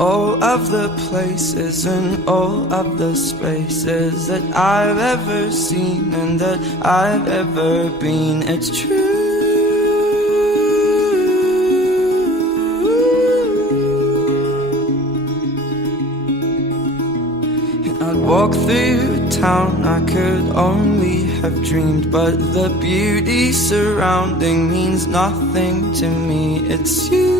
all of the places and all of the spaces that I've ever seen and that I've ever been. It's true. And I'd walk through town, I could only have dreamed, but the beauty surrounding means nothing to me. It's you.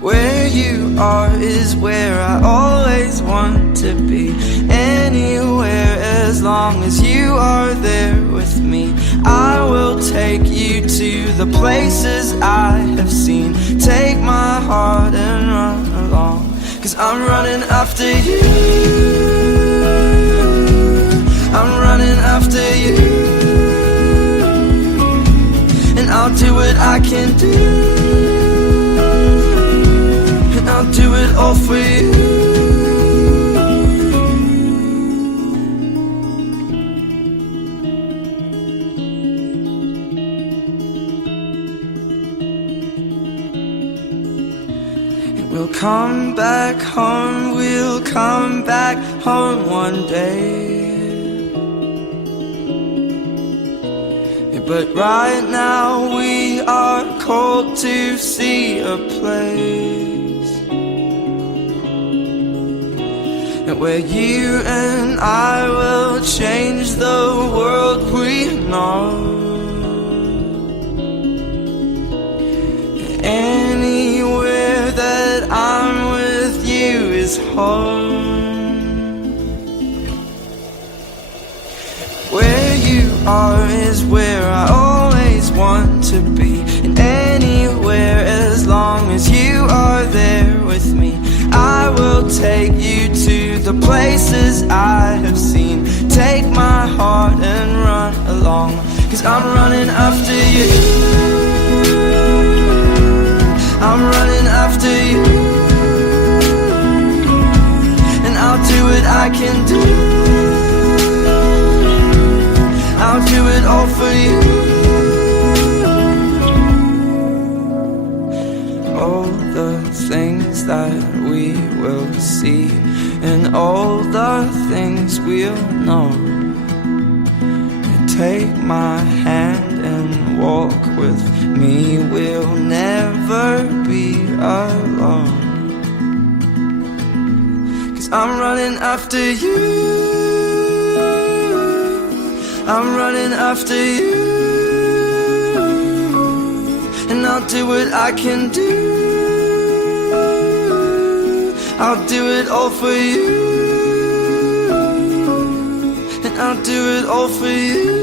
Where you are is where I always want to be. Anywhere as long as you are there with me. I will take you to the places I have seen. Take my heart and run along, 'cause I'm running after you. I'm running after you. And I'll do what I can do. I'll do it all for you. We'll come back home, we'll come back home one day. But right now we are called to see a place where you and I will change the world we know. Anywhere that I'm with you is home. Where you are is where I always want to be. And anywhere as long as you are there with me. I will take you to the places I have seen. Take my heart and run along, 'cause I'm running after you. I'm running after you. And I'll do what I can do. I'll do it all for you. All the things that we will see, and all the things we'll know. Take my hand and walk with me. We'll never be alone, 'cause I'm running after you. I'm running after you. And I'll do what I can do. I'll do it all for you. And I'll do it all for you.